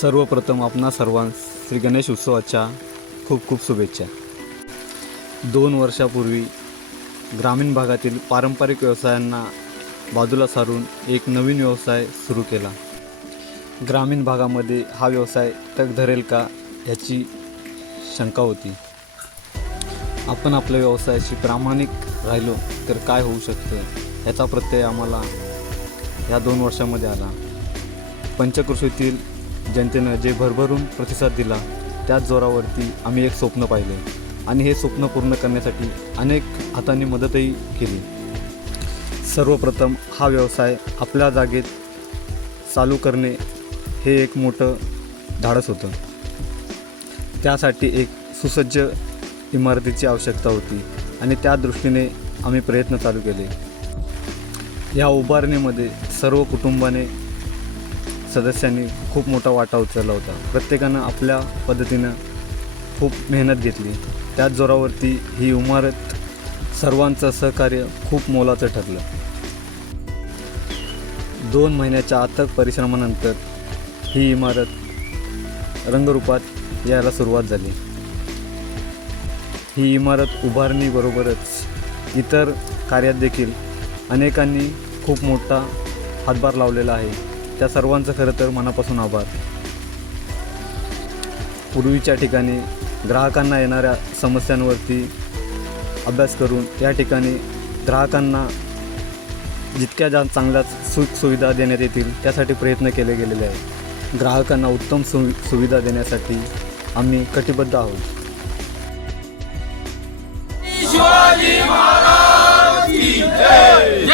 सर्वप्रथम आपणा सर्वांस श्री गणेश उत्सवाच्या खूप खूप शुभेच्छा. दोन वर्षापूर्वी ग्रामीण भागातील पारंपरिक व्यवसायांना बाजूला सारून एक नवीन व्यवसाय सुरू केला. ग्रामीण भागामध्ये हा व्यवसाय तग धरेल का याची शंका होती. आपण आपल्या व्यवसायाशी प्रामाणिक राहिलो तर काय होऊ शकतं याचा प्रत्यय आम्हाला या दोन वर्षामध्ये आला. पंचकृषीतील जनतेनं जे भरभरून प्रतिसाद दिला त्याच जोरावरती आम्ही एक स्वप्न पाहिले. आणि हे स्वप्न पूर्ण करण्यासाठी अनेक हातांनी मदतही केली. सर्वप्रथम हा व्यवसाय आपल्या जागेत चालू करणे हे एक मोठं धाडस होतं. त्यासाठी एक सुसज्ज इमारतीची आवश्यकता होती आणि त्या दृष्टीने आम्ही प्रयत्न चालू केले. या उभारणीमध्ये सर्व कुटुंबाने सदस्यांनी खूप मोठा वाटा उचलला होता. प्रत्येकानं आपल्या पद्धतीनं खूप मेहनत घेतली. त्याच जोरावरती ही इमारत सर्वांचं सहकार्य खूप मोलाचं ठरलं. दोन महिन्याच्या अथक परिश्रमानंतर ही इमारत रंगरूपात यायला सुरुवात झाली. ही इमारत उभारणीबरोबरच इतर कार्यात देखील अनेकांनी खूप मोठा हातभार लावलेला आहे. त्या सर्वांचं खरं तर मनापासून आभार. पूर्वीच्या ठिकाणी ग्राहकांना येणाऱ्या समस्यांवरती अभ्यास करून या ठिकाणी ग्राहकांना जितक्या जा चांगल्याच सुख सुविधा देण्यात येतील त्यासाठी प्रयत्न केले गेलेले आहेत. ग्राहकांना उत्तम सु सुविधा देण्यासाठी आम्ही कटिबद्ध आहोत. शिवाजी महाराज की जय!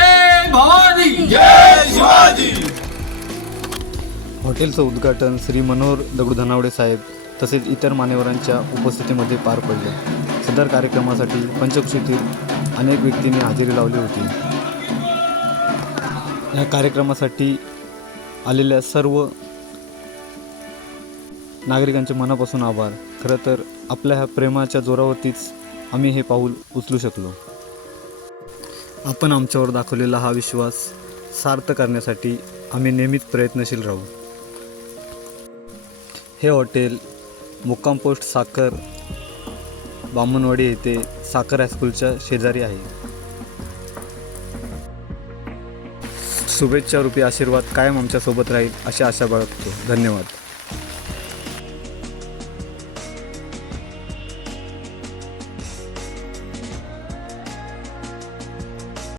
हॉटेलचं उद्घाटन श्री मनोहर दगडू धनावडे साहेब तसेच इतर मान्यवरांच्या उपस्थितीमध्ये पार पडले. सदर कार्यक्रमासाठी पंचकृषीतील अनेक व्यक्तींनी हजेरी लावली होती. या कार्यक्रमासाठी आलेल्या सर्व नागरिकांचे मनापासून आभार. खरं तर आपल्या ह्या प्रेमाच्या जोरावरतीच आम्ही हे पाऊल उचलू शकलो. आपण आमच्यावर दाखवलेला हा विश्वास सार्थ करण्यासाठी आम्ही नेहमीच प्रयत्नशील राहू. हे हॉटेल मुक्काम पोस्ट साखर बामणवाडी येथे साखर हायस्कूलच्या शेजारी आहे. शुभेच्छा रूपी आशीर्वाद कायम आमच्यासोबत राहील अशी आशा बाळगतो. धन्यवाद.